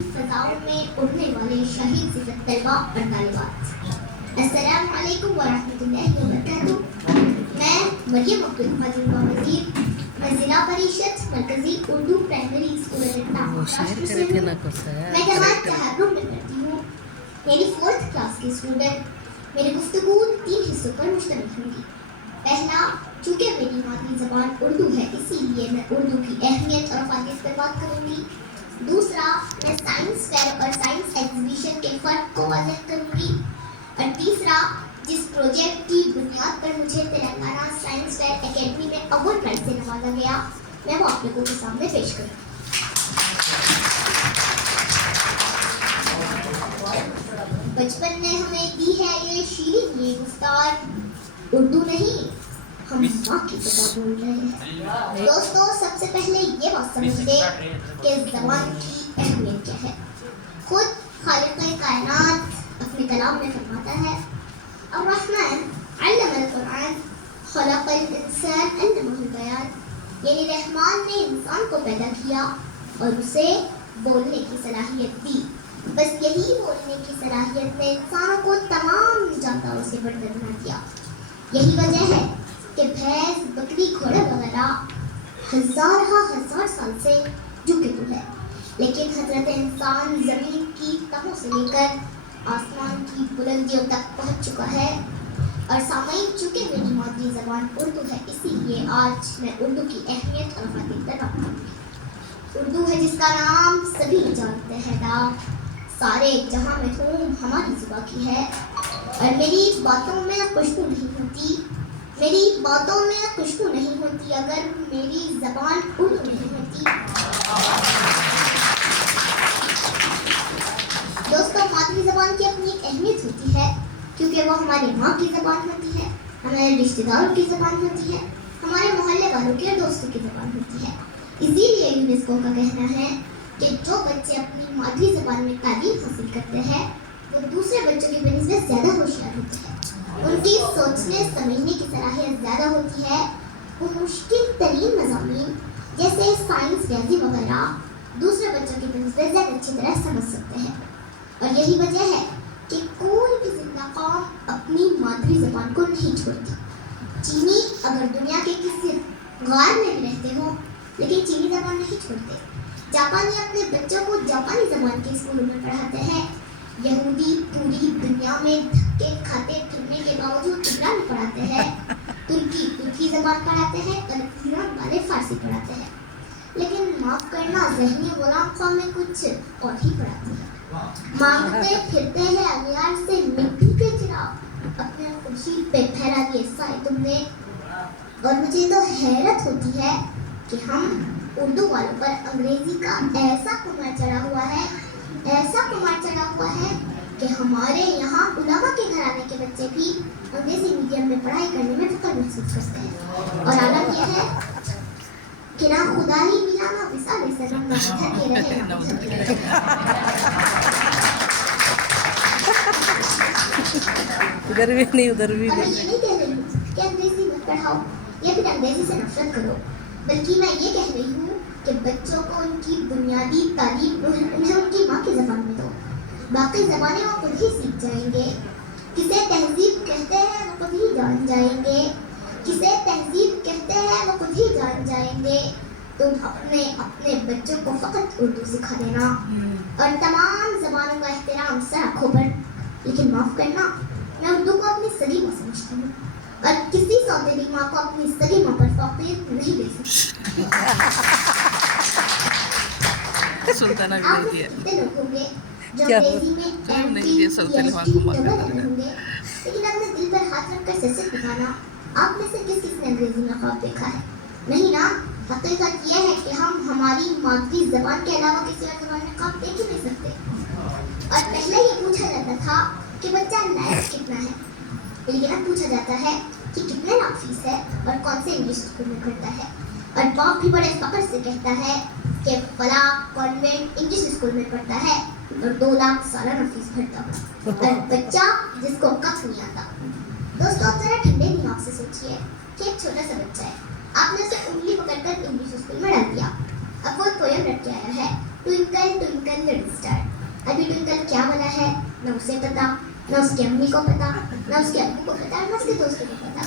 फजाओं में उड़ने वाले शहीद सिफत तलबा और तालिबात। अस्सलामु अलैकुम व रहमतुल्लाहि व बरकातुहू। मैं मरियम अब्दुल कादिर वज़ीर, मैं जिला परिषद मरकजी उर्दू प्राइमरी स्कूल महाराष्ट्र से हूँ। मैं जमात तहर्रुम में पढ़ती हूँ। मेरी 4th क्लास की स्टूडेंट। मेरी गुफ्तगू 3 हिस्सों पर मुश्तमिल होगी। पहला, चूँकि मेरी मादरी ज़बान उर्दू है इसीलिए मैं उर्दू की अहमियत और अफादियत पर बात करूँगी। दूसरा, मैं साइंस फेयर और साइंस एग्जीबिशन के फ़र्क को वाज़ेह करूँगी। और तीसरा, जिस प्रोजेक्ट की बुनियाद पर मुझे तेलंगाना साइंस फेयर एकेडमी में अव्वल प्राइज़ से नवाजा गया, मैं वो आप लोगों के सामने पेश करूँगी। बचपन ने हमें दी है ये शीरीन ये गुफ्तार, उर्दू नहीं हम माँ की ज़बान बोल रहे हैं। दोस्तों, सबसे पहले ये बात समझ लें कि ज़बान की अहमियत क्या है। खुद खालिक़े कायनात अपने कलाम में फरमाता है, अर्रहमान अल्लमल कुरान खलक़ल इंसान अल्लमहुल बयान, यानी रहमान ने इंसान को पैदा किया और उसे बोलने की सलाहियत दी। बस यही बोलने की सलाहियत ने इंसानों को तमाम जानदारों से बढ़कर बना दिया। यही वजह है कि भैंस, बकरी, घोड़ा वगैरह हजार साल से झुके तो है, लेकिन हजरत इंसान ज़मीन की तहों से लेकर आसमान की बुलंदियों तक पहुंच चुका है। और सामईन, चूँकि मेरी मादरी ज़बान उर्दू है इसीलिए आज मैं उर्दू की अहमियत और अफादियत पर बात करूँगी। उर्दू है जिसका नाम सभी जानते हैं दा, सारे जहाँ में धूम हमारी ज़ुबान की है। और मेरी बातों में खुशबू नहीं होती, मेरी बातों में खुशबू नहीं होती अगर मेरी ज़बान उर्दू नहीं होती। दोस्तों, मादरी ज़बान की अपनी एक अहमियत होती है क्योंकि वो हमारी माँ की ज़बान होती है, हमारे रिश्तेदारों की ज़बान होती है, हमारे मोहल्ले वालों के और दोस्तों की ज़बान होती है। इसीलिए यूनेस्को का कहना है कि जो बच्चे अपनी मादरी ज़बान में तालीम हासिल करते हैं वो दूसरे बच्चों की बनिस्बत ज़्यादा होशियार होते हैं, उनकी सोचने समझने की सलाहियत ज़्यादा होती है, वो मुश्किल तरीन मज़ामीन जैसे साइंस, रियाज़ी वगैरह दूसरे बच्चों की बनिस्बत ज़्यादा अच्छी तरह समझ सकते हैं। और यही वजह है कि कोई भी जिंदा कौम अपनी मादरी ज़बान को नहीं छोड़ती। चीनी अगर दुनिया के किसी गार में भी रहते हो लेकिन चीनी ज़बान नहीं छोड़ते। जापानी अपने बच्चों को जापानी ज़बान के स्कूलों में पढ़ाते हैं। यहूदी पूरी दुनिया में धक्के खाते फिरने के बावजूद इब्रानी पढ़ाते हैं, तुर्की ज़बान पढ़ाते हैं और ईरान वाले फारसी पढ़ाते हैं। लेकिन माफ़ करना, ज़हनी गुलाम कौमें कुछ और ही पढ़ाती है। मांगते फिरते हैं अगयार से मिट्टी के चिराग, अपने खुर्शीद पे फहरा दिए साए तुमने। और मुझे तो हैरत होती है कि हम उर्दू वालों पर अंग्रेज़ी का ऐसा कुमार चढ़ा हुआ है कि हमारे यहाँ उलमा के घराने के बच्चे भी अंग्रेज़ी मीडियम में पढ़ाई करने में फ़ख्र महसूस करते हैं। और आलम यह है कि ना खुदा ही मिला ना विसाल सनम ना घर के रहे इधर भी नहीं उधर भी मैं नहीं। ये नहीं कह रही हूँ कि अंग्रेज़ी मत पढ़ाओ या फिर अंग्रेज़ी से नफरत करो, बल्कि मैं ये कह रही हूँ कि बच्चों को उनकी बुनियादी तालीम उन्हें उनकी माँ की ज़बान में दो। बाकी ज़बानें वो खुद ही सीख जाएंगे। किसे तहजीब कहते हैं वो खुद ही जान जाएंगे, किसे तहजीब कहते हैं वो खुद ही जान जाएंगे। तुम अपने अपने बच्चों को फ़कत उर्दू सिखा देना और तमाम ज़बानों का एहतराम सर आँखों पर। लेकिन माफ़ करना, मैं उर्दू को अपनी सगी माँ समझती हूँ और किसी सौतेली माँ को अपनी सगी माँ पर फ़ौक़ियत नहीं दे सकती। सुल्ताना भी आप नहीं दिया। कितने लोग होंगे जो क्या अंग्रेज़ी में नहीं दिया, सौतेली माँ को मत डबल होंगे, लेकिन अपने दिल पर हाथ रखकर सच दिखाना, आप में से किसने अंग्रेज़ी में ख्वाब देखा है? नहीं ना। हकीकत यह है कि हम हमारी मादरी ज़बान के अलावा किसी और ज़बान में ख्वाब देख ही नहीं सकते। और पहले ये पूछा जाता था कि बच्चा लायक कितना है, लेकिन अब पूछा जाता है कि कितने लाख फीस है और कौन से इंग्लिश स्कूल में पढ़ता है। और बाप भी बड़े फ़ख्र से कहता है कि फला कॉन्वेंट इंग्लिश स्कूल में पढ़ता है और 2 लाख सालाना फीस भरता हूँ, और बच्चा जिसको कख नहीं आता। दोस्तों, आप जरा ठंडे दिमाग से सोचिए कि एक छोटा सा बच्चा है, आपने उसे उंगली पकड़कर इंग्लिश स्कूल में डाल दिया। अब वो पोयम रट के आया है, ट्विंकल ट्विंकल लिटिल स्टार। अभी ट्विंकल क्या वाला है न उसे पता, न उसकी अम्मी को पता, न उसके अब्बू को पता, न उसके दोस्तों को पता।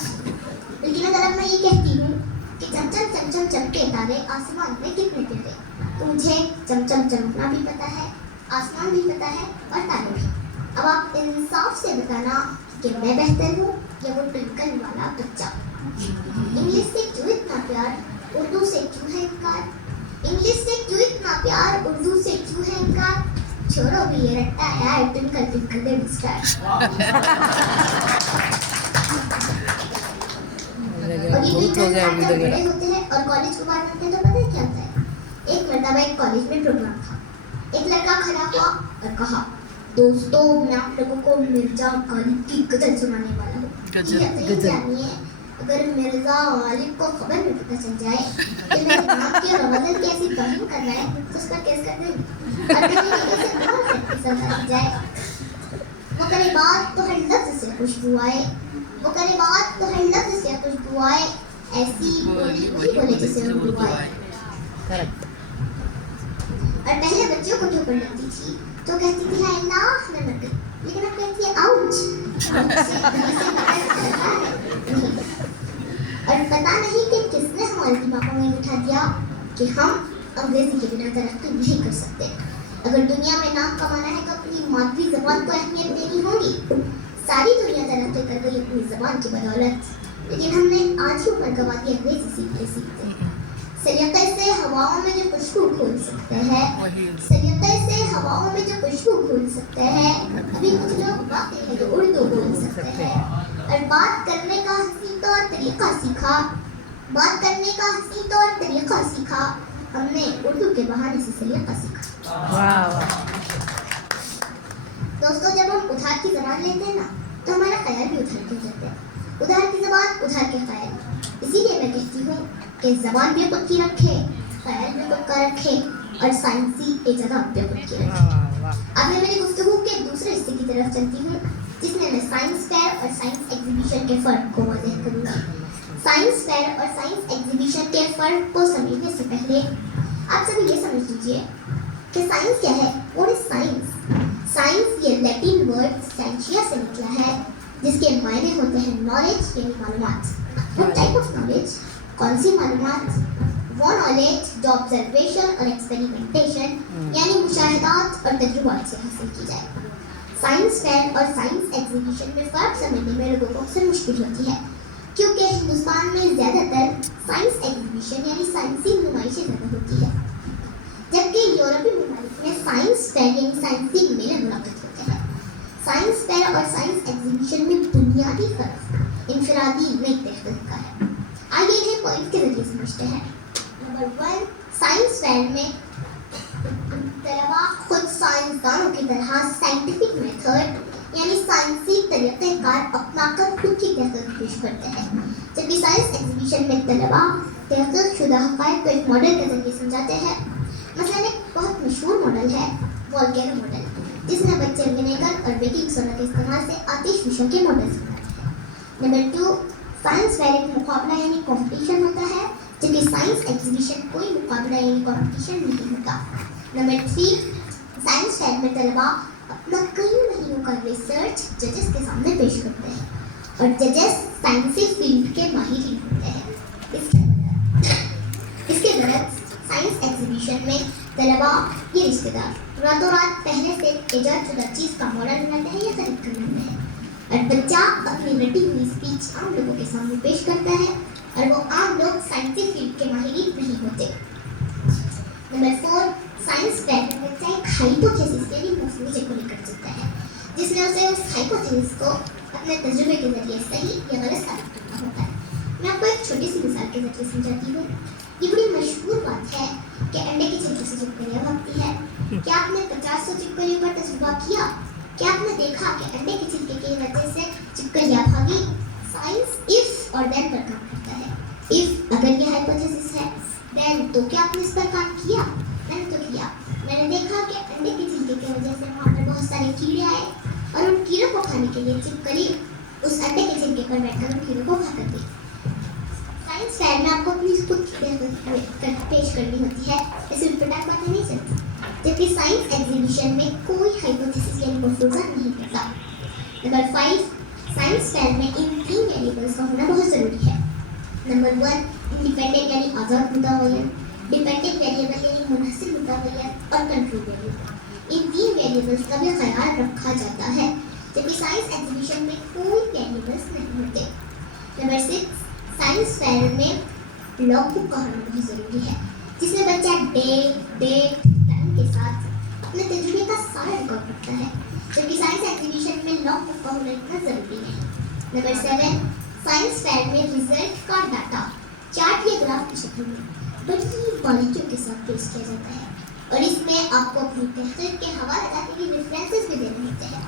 लेकिन अगर अब मैं ये कहती हूँ कि चमचम चमचम चमके तारे आसमान में कितने प्यारे, तो मुझे चमचम चमकना भी पता है, आसमान भी पता है और तारे भी। अब आप इंसाफ से बताना कि मैं बेहतर हूँ या वो ट्विंकल वाला बच्चा। इंग्लिश से क्यों इतना प्यार, उर्दू से क्यों है इनकार? इंग्लिश से क्यों इतना प्यार, उर्दू से क्यों है इनकार? छोड़ो भी ये रट्टा यार, ट्विंकल ट्विंकल लिटिल स्टार। और ये बहुत हो गया अभी तो बड़े होते हैं और कॉलेज को बाहर बनते हैं तो पता है क्या होता है? एक मर्तबा एक कॉलेज में प्रोग्राम था। एक लड़का खड़ा हुआ और कहा, दोस्तों मैं आप लोगों को मिर्जा गालिब की गजल सुनाने वाला हूँ। गजल। जानिए, अगर मिर्जा गालिब को खबर में पता चल जाए कि मेरे बाप की गजल कैसी तौहीन कर रहा है तो उसका केस कर देंगे और कहीं कैसे बहुत सजा लग जाए। वो करे बात तो हर लफ्ज से खुशबू आए, वो करे बात तो हर लफ्ज से खुशबू आए, ऐसी बोली वही बोले जिसे उर्दू आए। करेक्ट। और पहले बच्चों को ठोकर लगती थी तो कहती थी हाय अल्लाह मैं मर गई, लेकिन अब कहती है आउच। और पता नहीं कि किसने हमारे दिमागों में बिठा दिया कि हम अंग्रेजी के बिना तरक्की नहीं कर सकते। अगर दुनिया में नाम कमाना है तो अपनी मातृ ज़बान को अहमियत देनी होगी। सारी दुनिया तरक्की कर गई अपनी ज़बान की बदौलत, लेकिन हमने आज ही उम्र गंवा दी अंग्रेजी सीखते सीखते। सलीक़े से हवाओं में जो खुशबू खोल सकते हैं, सलीक़े से हवाओं में जो खुशबू खोल सकते हैं, अभी कुछ लोग बातें हैं जो उर्दू बोल सकते हैं। और बात करने का हसीन तौर तरीक़ा सीखा, बात करने का हसीन तौर तरीक़ा सीखा, हमने उर्दू के बहाने से सलीक़ा सीखा। वाह। दोस्तों जब हम उधार की ज़बान लेते हैं ना तो हमारा ख्याल भी उधार के जाते हैं। उधार की ज़बान उधार के ख्याल। इसीलिए मैं कहती हूँ कि ज़बान भी खुद की रखे, ख्याल भी खुद का रखे और साइंसी इजाज़त भी खुद की रखे। अब मैं मेरी गुफ्तगू के दूसरे हिस्से की तरफ चलती हूँ जिसमें मैं साइंस फेयर और साइंस एग्जीबिशन के फ़र्क को वाज़ेह करूँगी। साइंस फेयर और साइंस एग्जीबिशन के फ़र्क को समझने से पहले आप सभी ये समझ लीजिए कि साइंस क्या है। What is science? साइंस ये लैटिन वर्ड साइंसिया से निकला है जिसके मायने होते हैं नॉलेज यानी मालूमात। What type of knowledge? कौन सी मालूमात? वो नॉलेज जो ऑब्जर्वेशन और एक्सपेरिमेंटेशन यानी मुशाहिदात और तजुर्बात से हासिल की जाए। साइंस फेयर और साइंस एग्जीबिशन में फ़र्क समझने में लोगों को अक्सर मुश्किल होती है क्योंकि हिंदुस्तान में ज़्यादातर साइंस एग्जीबिशन यानी साइंसी नुमाइशें ज़्यादा होती है, जबकि यूरोपीय ममालिक में साइंस फेयर यानी साइंसी मेले मुनक़िद होते हैं। साइंस फेयर और साइंस एग्जीबिशन में बुनियादी फ़र्क इनफरादी नई तहक़ीक़ का है। आइए इन्हें पॉइंट के ज़रिए समझते हैं। नंबर 1, साइंस फेयर में तलबा खुद साइंसदानों की तरह साइंटिफिक मेथड यानी साइंसी तरीक़ेकार अपनाकर खुद की तहक़ीक़ पेश करते हैं, जबकि साइंस एग्जीबिशन में तलबा तहक़ीक़ शुदा हक़ाइक़ को एक मॉडल के ज़रिए समझाते हैं। मसलन एक बहुत मशहूर मॉडल है वोल्केनो मॉडल, जिसमें बच्चे विनेगर और बेकिंग सोडा के इस्तेमाल से आतिशफशों के मॉडल्स बनाते हैं। नंबर 2, साइंस फेयर एक मुकाबला यानी कॉम्पिटिशन होता है, जबकि साइंस एग्जीबिशन कोई मुकाबला यानी कॉम्पिटिशन नहीं होता। नंबर 3, साइंस फेयर में तलबा अपना कई महीनों का रिसर्च जजेस के सामने पेश करते हैं और जजेस साइंसी फील्ड के माहिर होते हैं। इसके बरक्स साइंस एग्जीबिशन में तलबा ये रिश्तेदार रातों रात पहले से ईजाद शुदा चीज़ का मॉडल बनाते हैं या खरीद कर लेते हैं और बच्चा अपनी रटी हुई स्पीच आम लोगों के सामने पेश करता है और वो आम लोग साइंसी फील्ड के माहिर नहीं होते। नंबर 4, साइंस फेयर में बच्चा एक हाइपोथेसिस यानी मौजूद को लेकर चलता है, जिसमें उसे उस हाइपोथेसिस को अपने तजुर्बे के जरिए सही या गलत साबित करना होता है। मैं आपको एक छोटी सी मिसाल के जरिए समझाती हूँ। ये बड़ी मशहूर बात है कि अंडे की छिलके से चिपकलियाँ भागती है। क्या आपने 50 चिपकलियों का तजुर्बा किया? क्या आपने देखा कि अंडे के छिलके की वजह से चिपकलियाँ भागी? साइंस इफ और देन पर काम करता है। इफ अगर ये हाइपोथेसिस है, देन तो क्या आपने इस पर काम किया? मैंने तो किया। मैंने देखा कि अंडे के छिलके की वजह से वहाँ पर बहुत सारे कीड़े आए और उन कीड़ों को खाने के लिए चिपकली उस अंडे के छिलके पर बैठकर उन कीड़ों को खा कर दी। साइंस फेयर में आपको अपनी खुद की पेश करनी होती है, ऐसे उटपटांग बातें नहीं चलती। जबकि साइंस एग्जीबिशन में कोई हाइपोथेसिस यानी मफरूज़ा नहीं करता। नंबर 5, साइंस फेयर में इन 3 वेरिएबल्स का होना बहुत ज़रूरी है। नंबर 1, इंडिपेंडेंट यानी आज़ाद मुतावयन, डिपेंडेंट वेरिएबल यानी मुनहसिर मुतावयन और कंट्रोल वेरिएबल। इन 3 वेरिएबल्स का भी ख्याल रखा जाता है, जबकि साइंस एग्जीबिशन में कोई वेरिएबल्स नहीं होते। नंबर 6, साइंस फेयर में लॉग बुक का होना बहुत ज़रूरी है, जिसमें बच्चा डेट टाइम के साथ अपने तजुर्बे का सारा रिकॉर्ड रखता है, जबकि साइंस एग्जीबिशन में लॉग बुक का होना इतना ज़रूरी नहीं। नंबर 7, साइंस फेयर में रिजल्ट का डाटा चार्ट या ग्राफ की शक्ल में बड़ी बारीकियों के साथ पेश किया जाता है, और इसमें आपको अपनी तहकीक के हवालात के लिए रेफरेंसेस भी देने होते हैं,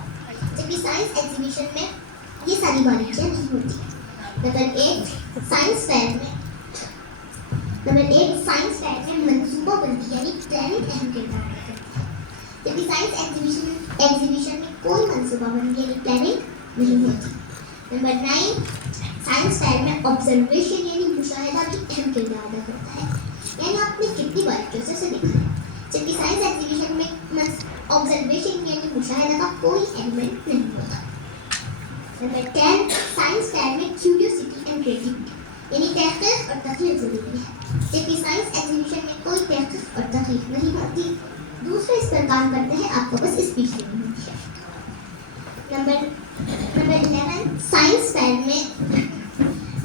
जबकि साइंस एग्जीबिशन में ये सारी बारीकियाँ नहीं होती। नंबर 8, साइंस फेयर में मंसूबाबंदी यानी प्लानिंग अहम किरदार अदा करती है, जबकि साइंस एग्जीबिशन में कोई मंसूबाबंदी यानी प्लानिंग नहीं होती। नंबर 9, साइंस फेयर में ऑब्जर्वेशन यानी मुशाहिदा भी अहम किरदार अदा करता है, यानी आपने कितनी बारीकियों से उसे देखा है, जबकि साइंस एग्जीबिशन में ऑब्जर्वेशन यानी मुशाहिदा का कोई एलिमेंट नहीं होता। नंबर 10, साइंस फेयर में क्यूरियोसिटी एंड क्रिएटिविटी यानी तहकीक और तख्लीक ज़रूरी है, जबकि साइंस एग्जीबिशन में कोई तहकीक और तख्लीक नहीं होती। दूसरे इस पर काम करते हैं, आपको बस स्पीच देनी होती है। नंबर 11, साइंस फेयर में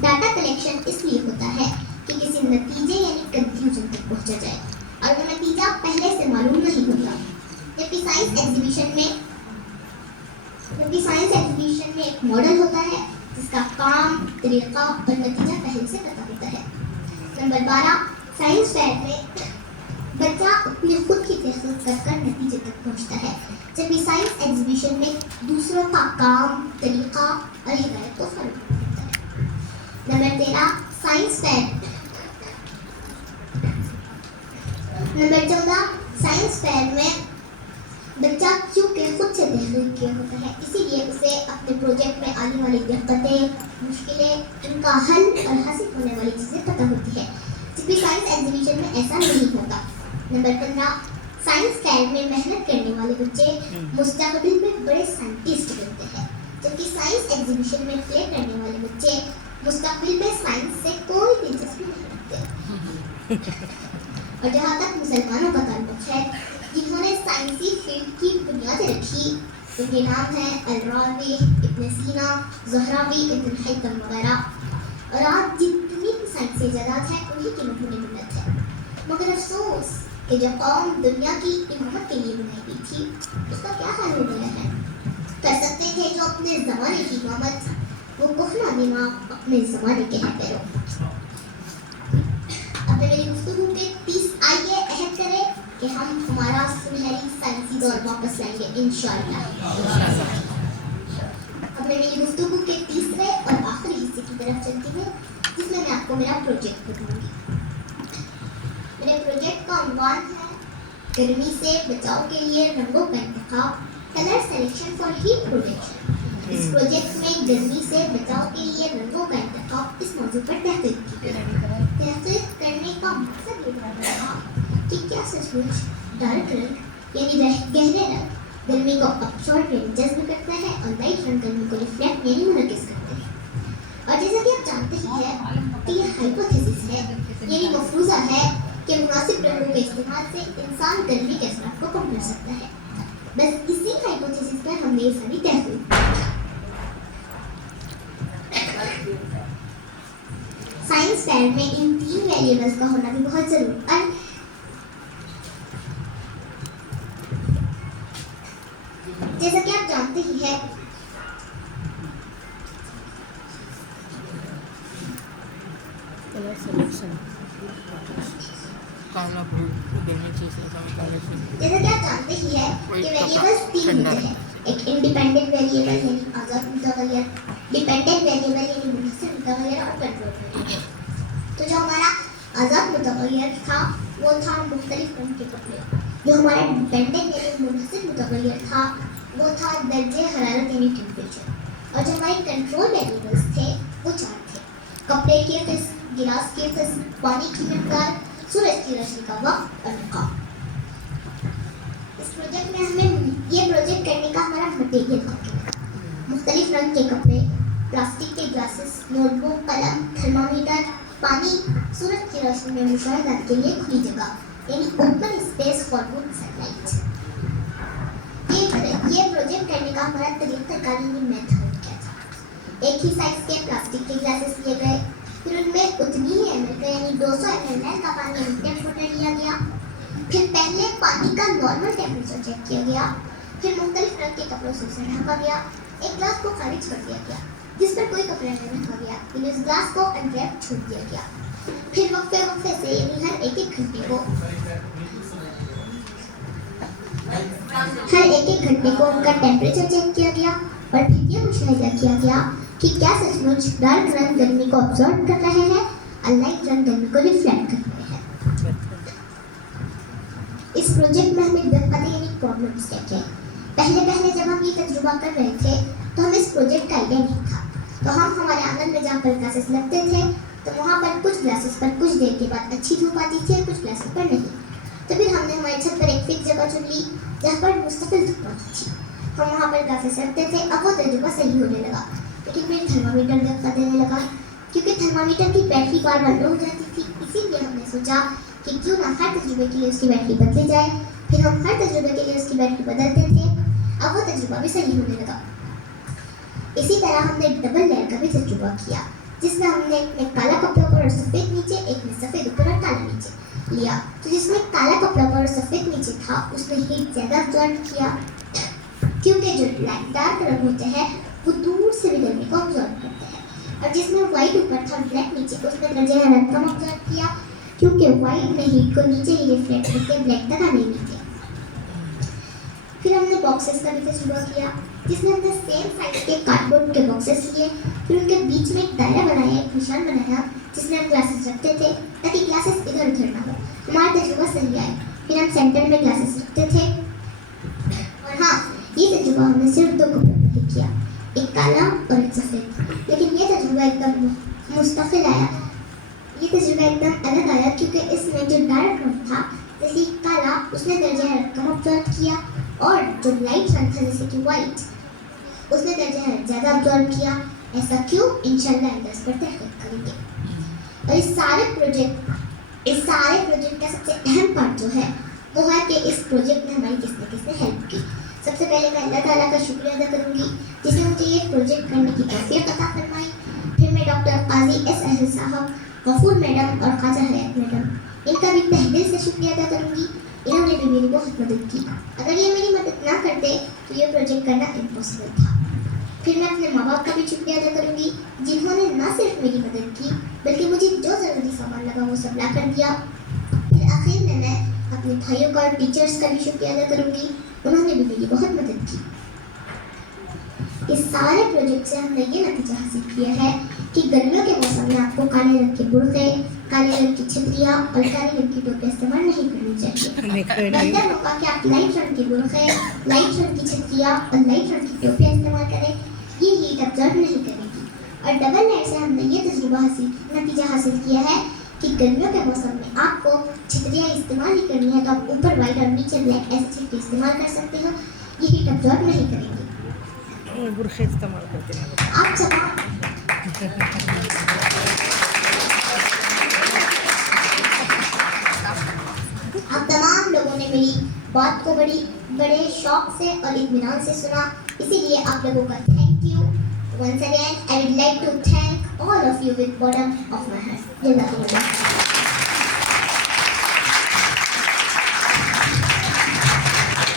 डाटा कलेक्शन इसलिए होता है कि किसी नतीजे यानी कंक्लूजन तक पहुंचा जाए, और वो नतीजा पहले से मालूम नहीं होता, जबकि साइंस एग्जीबिशन में एक मॉडल होता है जिसका काम, तरीका और नतीजा पहले से पता होता है। नंबर 12, साइंस फेयर में बच्चा अपनी खुद की तहकीक कर नतीजे तक पहुंचता है, जबकि साइंस एग्जीबिशन में दूसरों का काम, तरीका और हिदायत को फॉलो करता है। Number 13, science fair. Number 14, science fair में बच्चा क्योंकि खुद से तहकीक किया होता है, इसीलिए उसे अपने प्रोजेक्ट में आने वाली दिक्कतें, मुश्किलें, उनका हल और हासिल होने वाली चीज़ें पता होती है, जबकि साइंस एग्जीबिशन में ऐसा नहीं होता। नंबर 15, साइंस फेयर में मेहनत करने वाले बच्चे मुस्तकबिल में बड़े साइंटिस्ट बनते हैं, जबकि साइंस एग्जीबिशन में प्ले करने वाले बच्चे मुस्तकबिल में साइंस से कोई दिलचस्पी नहीं रखते। और जहाँ तक मुसलमानों का ताल्लुक है, जिन्होंने साइंसी फील्ड की बुनियादें रखी, उनके नाम हैं अल-राज़ी, इब्न सीना, ज़ुहरावी, इब्न हैतम वगैरह, और आज जितनी भी साइंसी इजादात हैं उन्हीं की मजमूनी मिन्नत है। मगर अफसोस कि जो कौम दुनिया की इमामत के लिए बनाई गई थी, उसका क्या हाल हो गया है। कर सकते थे जो अपने ज़माने की इमामत, वो कोहना दिमाग अपने ज़माने के हैं पैरों। अब मेरी गुफ्तगू के 30 आइए अहद करें कि हम हमारा सुनहरी साइंसी दौर वापस लाएंगे इंशाअल्लाह। अब मैं मेरी गुफ्तगू के तीसरे और आखिरी हिस्से की तरफ चलती हूँ, जिसमें मैं आपको मेरा प्रोजेक्ट बताऊंगी। मेरे प्रोजेक्ट का उन्वान है गर्मी से बचाव के लिए रंगों का इंतखाब, colour selection for heat protection. इस प्रोजेक्ट में गर्मी से बचाव के लिए रंगों का इंतखाब इस मौजू पर तहकीक की गई। तहकीक करने का मकसद ये रहा कि क्या सचमुच डार्क रंग यानी गहरे रंग गर्मी को अब्सॉर्ब यानी जज्ब करता है, और लाइट रंग गर्मी को रिफ्लेक्ट यानी मुनक्किस करते हैं। और जैसा कि आप जानते ही हैं कि यह हाइपोथेसिस है, यानी मफरूज़ा है कि मुनासिब रंगों के इस्तेमाल से इंसान गर्मी के असरात को कम कर सकता है। बस इसी हाइपोथेसिस पर हमने ये सारी तहकीक। साइंस फेयर में इन 3 वेरिएबल्स का होना भी बहुत ज़रूरी है। जैसा कि आप जानते ही हैं कलर सिलेक्शन काला ब्लू देने चाहिए जैसा कि आप जानते ही हैं कि वेरिएबल्स 3 होते हैं, एक इंडिपेंडेंट वेरिएबल यानी आज़ाद मुतग़य्यर, डिपेंडेंट वेरिएबल यानी मुनहसिर मुतग़य्यर और कंट्रोल वेरिएबल। तो जो हमारा आज़ाद मुतग़य्यर था वो था मुख्तलिफ रंग के कपड़े, जो हमारा डिपेंडेंट यानी मुनहसिर मुतग़य्यर था वो था दर्जे हरारत यानी टेम्परेचर, और जो हमारे कंट्रोल वेरिएबल्स थे वो 4 थे। कपड़े की किस्म, गिलास के पानी की मकदार, सूरज की रोशनी का वक्त और मकाम। इस प्रोजेक्ट में हमें ये प्रोजेक्ट करने का हमारा मटेरियल था मुख्तलिफ रंग के कपड़े, प्लास्टिक के ग्लासेस, नोटबुक, कलम, थर्मामीटर, पानी, सूरज की रोशनी में मुशाहदात के लिए खुली जगह यानी open space for good sunlight. ये प्रोजेक्ट करने का हमारा तरीक़ाकार मेथड क्या था। एक ही साइज के प्लास्टिक के ग्लासेस लिए गए, फिर उनमें उतनी ही ml का यानी 200 ml का पानी टेम्परेचर लिया गया। फिर पहले पानी का नॉर्मल टेम्परेचर चेक किया गया, फिर मुख्तलिफ रंग के कपड़ों से उसे ढका गया। एक ग्लास को खारिज कर दिया गया जिस पर कोई कपड़ा नहीं रखा गया, फिर इस ग्लास को अनरैप छोड़ दिया गया। फिर वक्फे से यानी हर एक घंटे को उनका टेम्परेचर चेक किया गया और फिर यह मुशाहिदा किया गया कि क्या सचमुच डार्क रंग गर्मी को अब्सॉर्ब कर रहे हैं और लाइट रंग गर्मी को रिफ्लेक्ट कर रहे हैं। इस प्रोजेक्ट में हमें दिक्कतें यानी प्रॉब्लम्स क्या क्या। पहले जब हम ये तजुर्बा कर रहे थे तो हमें इस प्रोजेक्ट का आइडिया नहीं था, तो हम हमारे आंगन में जहाँ पर ग्लासेस लगते थे तो वहाँ पर कुछ ग्लासेस पर कुछ देर के बाद अच्छी धूप आती थी और कुछ ग्लासेस पर नहीं। तो फिर हमने हमारी छत पर एक फिक्स जगह चुन ली जहाँ पर मुस्तकिल धूप आती थी। हम वहाँ पर ग्लासेस रखते थे। अब वो तजुर्बा सही होने लगा, लेकिन फिर थर्मामीटर धक्का देने लगा क्योंकि थर्मामीटर की बैटरी बार लो हो जाती थी। इसीलिए हमने सोचा कि क्यों ना हर तजुर्बे के लिए उसकी बैटरी बदली जाए। फिर हम हर तजुर्बे के लिए उसकी बैटरी बदलते थे। अब वो तजुर्बा भी सही होने लगा। इसी तरह हमने डबल लेयर का भी तजुर्बा किया जिसमें हमने एक में काला कपड़ा ऊपर और सफ़ेद नीचे, एक में सफ़ेद ऊपर और काला नीचे लिया। तो जिसमें काला कपड़ा ऊपर और सफ़ेद नीचे था उसने हीट ज़्यादा अब्जॉर्ब किया क्योंकि जो डार्क रंग होते हैं वो दूर से भी गर्मी को अब्जॉर्ब करते हैं, और जिसमें वाइट ऊपर था और ब्लैक नीचे उसने दर्जे हरारत कम अब्जॉर्ब किया क्योंकि वाइट में हीट को नीचे ही रिफ्लेक्ट करके ब्लैक तक आने नहीं दिया। फिर हमने बॉक्सेस का भी तजुर्बा किया जिसमें हमने सेम साइज के कार्डबोर्ड के बॉक्सेस लिए, फिर उनके बीच में एक दायरा बनाया, एक निशान बनाया जिसमें हम ग्लासेस रखते थे ताकि ग्लासेस इधर उधर ना हो। हमारा तजुर्बा सही आया। फिर हम सेंटर में ग्लासेस रखते थे। और हाँ, ये तजुर्बा हमने सिर्फ 2 कपड़ों पर किया, एक काला और एक सफ़ेद। लेकिन ये तजुर्बा एकदम मुस्तकिल आया, ये तजुर्बा एकदम अलग आया क्योंकि इसमें जो डार्क रंग था जैसे काला उसने दर्जा हरारत कम अब्जॉर्ब किया और जो लाइट रंग था जैसे कि वाइट उसने दर्जा हरारत ज़्यादा अब्जॉर्ब किया। ऐसा क्यों? इंशाल्लाह आइंदा इस पर तहकीक करेंगे। और इस सारे प्रोजेक्ट का सबसे अहम पार्ट जो है वो है कि इस प्रोजेक्ट में हमारी किसने हेल्प की। सबसे पहले मैं अल्लाह ताला का शुक्रिया अदा करूँगी जिसने मुझे ये प्रोजेक्ट करने की तौफीक अता फरमाई। फिर मैं डॉक्टर काजी एस अहल साहब, गफूर मैडम और ख्वाजा हयात मैडम, इनका भी तहे दिल से शुक्रिया अदा करूँगी। इन्होंने भी मेरी बहुत मदद की। अगर ये मेरी मदद ना करते तो ये प्रोजेक्ट करना इम्पॉसिबल था। फिर मैं अपने माँ बाप का भी शुक्रिया अदा करूँगी जिन्होंने न सिर्फ मेरी मदद की बल्कि मुझे जो ज़रूरी सामान लगा वो सब ला कर दिया। फिर आखिर में मैं अपने भाइयों का और टीचर्स का भी शुक्रिया अदा करूँगी, उन्होंने भी मेरी बहुत मदद की। इस सारे प्रोजेक्ट से हमने ये नतीजा हासिल किया है कि गर्मियों के मौसम में आपको काले रंग के बुर्क़े, काले रंग की छतरियाँ और काले रंग की टोपी इस्तेमाल नहीं करनी चाहिए। बेहतर होगा कि आप लाइट रंग के बुर्क़े, लाइट रंग की छतरियाँ और लाइट रंग की टोपियाँ इस्तेमाल करें। ये हीट अब्जॉर्ब नहीं करेगी। और डबल लेयर से हमने ये नतीजा हासिल किया है कि गर्मियों के मौसम में आपको छतरियाँ इस्तेमाल नहीं करनी है तो आप ऊपर वाइट और नीचे ब्लैक ऐसी छतरी इस्तेमाल कर सकते हो। ये हीट अब्जॉर्ब नहीं करेंगी। बुरखे इस्तेमाल करते हैं आप तमाम लोगों ने मेरी बात को बड़े शौक से और इत्मीनान से सुना, इसीलिए आप लोगों का thank you. Once again, I would like to thank all of you with bottom of my heart.